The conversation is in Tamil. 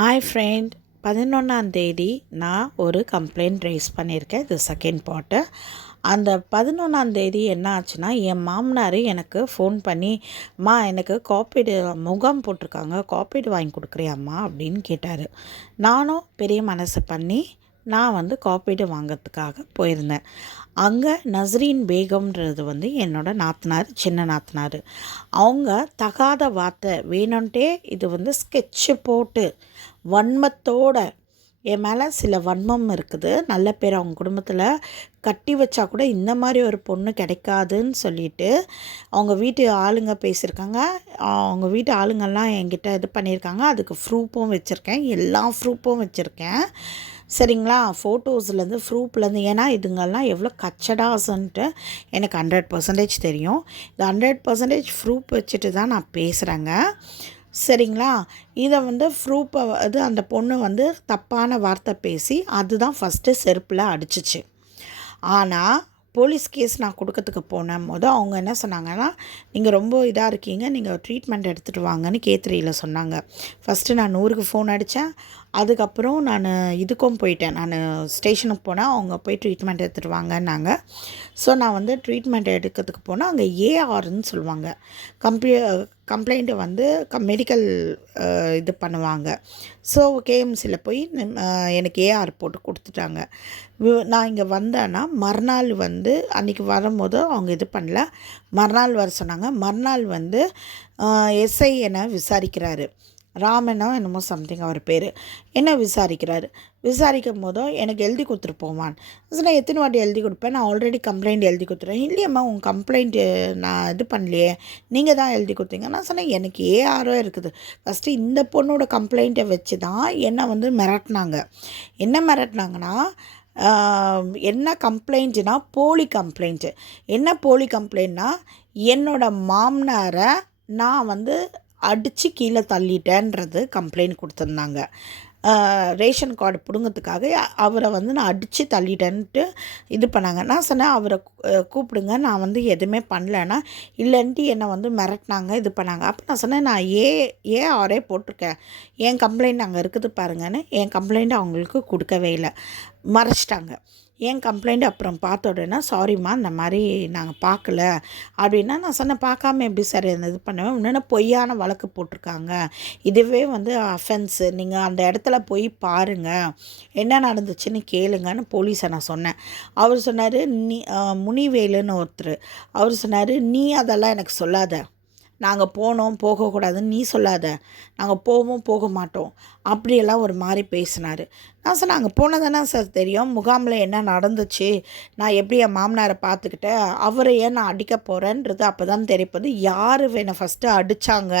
ஹாய் ஃப்ரெண்ட், 11ஆம் தேதி நான் ஒரு கம்ப்ளைண்ட் ரைஸ் பண்ணியிருக்கேன். இது செகண்ட் பார்ட்டு. அந்த 11ஆம் தேதி என்ன ஆச்சுன்னா, என் மாமனார் எனக்கு ஃபோன் பண்ணி, "அம்மா, எனக்கு காப்பீடு முகாம் போட்டிருக்காங்க, காப்பீடு வாங்கி கொடுக்குறியாம்மா?" அப்படின்னு கேட்டார். நானும் பெரிய மனசு பண்ணி நான் காப்பீடு வாங்கிறதுக்காக போயிருந்தேன். அங்கே நஸ்ரீன் பேகம்ன்றது என்னோட நாத்தனார், சின்ன நாத்தனார். அவங்க தகாத வார்த்தை வேணும்ன்ட்டே இது ஸ்கெட்சு போட்டு வன்மத்தோட என் மேலே சில வன்மம் இருக்குது. நல்ல பேர் அவங்க குடும்பத்தில் கட்டி வச்சா கூட இந்த மாதிரி ஒரு பொண்ணு கிடைக்காதுன்னு சொல்லிட்டு அவங்க வீட்டு ஆளுங்க பேசியிருக்காங்க. அவங்க வீட்டு ஆளுங்கள்லாம் என்கிட்ட இது பண்ணியிருக்காங்க. அதுக்கு ப்ரூஃபும் வச்சுருக்கேன், எல்லா ப்ரூஃபும் வச்சுருக்கேன். சரிங்களா? ஃபோட்டோஸ்லேருந்து ப்ரூஃப்லேருந்து, ஏன்னா இதுங்கெல்லாம் எவ்வளோ கச்சடாஸ்ன்ட்டு எனக்கு 100% தெரியும். இந்த 100% ப்ரூஃப் வச்சுட்டு தான் நான் பேசுகிறேங்க. சரிங்களா? இதை ப்ரூஃபை அந்த பொண்ணு தப்பான வார்த்தை பேசி அதுதான் ஃபஸ்ட்டு செருப்பில் அடிச்சிச்சு. ஆனால் போலீஸ் கேஸ் நான் கொடுக்கறதுக்கு போனபோது அவங்க என்ன சொன்னாங்கன்னா, நீங்கள் ரொம்ப இதாக இருக்கீங்க, நீங்கள் ட்ரீட்மெண்ட் எடுத்துகிட்டு வாங்கன்னு கேத்ரியில் சொன்னாங்க. ஃபஸ்ட்டு நான் 100க்கு ஃபோன் அடித்தேன். அதுக்கப்புறம் நான் இதுக்கும் போயிட்டேன், நான் ஸ்டேஷனுக்கு போனேன். அவங்க போய் ட்ரீட்மெண்ட் எடுத்துகிட்டு வாங்கன்னாங்க. ஸோ நான் ட்ரீட்மெண்ட் எடுக்கிறதுக்கு போனால் அங்கே ஏஆர்ன்னு சொல்லுவாங்க, கம்ப்ளைண்ட்டை மெடிக்கல் இது பண்ணுவாங்க. ஸோ கேஎம்சியில் போய் எனக்கு ஏஆர் போட்டு கொடுத்துட்டாங்க. நான் இங்கே வந்தேன்னா மறுநாள் அன்றைக்கி வரும்போது அவங்க இது பண்ணல, மறுநாள் வர சொன்னாங்க. மறுநாள் எஸ்ஐ என்னை விசாரிக்கிறாரு. ராமனோ என்னமோ சம்திங் அவர் பேர். என்ன விசாரிக்கும் போதும் எனக்கு எழுதி கொடுத்துட்டு போவான். நான் எத்தனை வாட்டி எழுதி கொடுப்பேன், நான் ஆல்ரெடி கம்ப்ளைண்ட் எழுதி கொடுத்துருவேன். இல்லையம்மா, உங்கள் கம்ப்ளைண்ட்டு நான் இது பண்ணலையே, நீங்கள் தான் எழுதி கொடுத்தீங்க. நான் சொன்னேன், எனக்கு ஏஆரோ இருக்குது. ஃபஸ்ட்டு இந்த பொண்ணோட கம்ப்ளைண்ட்டை வச்சு தான் என்னை மிரட்டினாங்க. என்ன மிரட்டினாங்கன்னா, என்ன கம்ப்ளைண்ட்டுனா போலி கம்ப்ளைண்ட்டு. என்ன போலி கம்ப்ளைண்ட்னா, என்னோடய மாமனாரை நான் அடித்து கீழே தள்ளிட்டேன்றது கம்ப்ளைண்ட் கொடுத்துருந்தாங்க. ரேஷன் கார்டு பிடுங்கிறதுக்காக அவரை நான் அடித்து தள்ளிட்டேன்ட்டு இது பண்ணாங்க. நான் சொன்னேன், அவரை கூப்பிடுங்க, நான் எதுவுமே பண்ணலைன்னா, இல்லைன்ட்டு என்னை மிரட்டினாங்க, இது பண்ணாங்க. அப்போ நான் சொன்னேன், நான் ஏஆரே போட்டிருக்கேன், என் கம்ப்ளைண்ட் அங்கே இருக்குது பாருங்கன்னு. என் கம்ப்ளைண்ட் அவங்களுக்கு கொடுக்கவே இல்லை, மறைச்சிட்டாங்க. என் கம்ப்ளைண்ட் அப்புறம் பார்த்த உடனே, சாரிம்மா, இந்த மாதிரி நாங்கள் பார்க்கல அப்படின்னா. நான் சொன்னேன், பார்க்காம எப்படி சார் இது பண்ணுவேன், இன்னொன்று பொய்யான வழக்கு போட்டிருக்காங்க, இதுவே அஃபென்ஸு, நீங்கள் அந்த இடத்துல போய் பாருங்கள், என்ன நடந்துச்சுன்னு கேளுங்கன்னு போலீஸை நான் சொன்னேன். அவர் சொன்னார், நீ முனிவேலுன்னு ஒருத்தர், அவர் சொன்னார், நீ அதெல்லாம் எனக்கு சொல்லாத, நாங்கள் போனோம் போகக்கூடாதுன்னு நீ சொல்லாத, நாங்கள் போவோம் போக மாட்டோம் அப்படியெல்லாம் ஒரு மாதிரி பேசினார். நான் சொன்னேன், அங்கே போனதானே சார் தெரியும், முகாமில் என்ன நடந்துச்சு, நான் எப்படி என் மாமனாரை பார்த்துக்கிட்டேன், அவரை ஏன் நான் அடிக்க போகிறேன்றது அப்போ தான் தெரியப்போது, யார் என்னை ஃபஸ்ட்டு அடித்தாங்க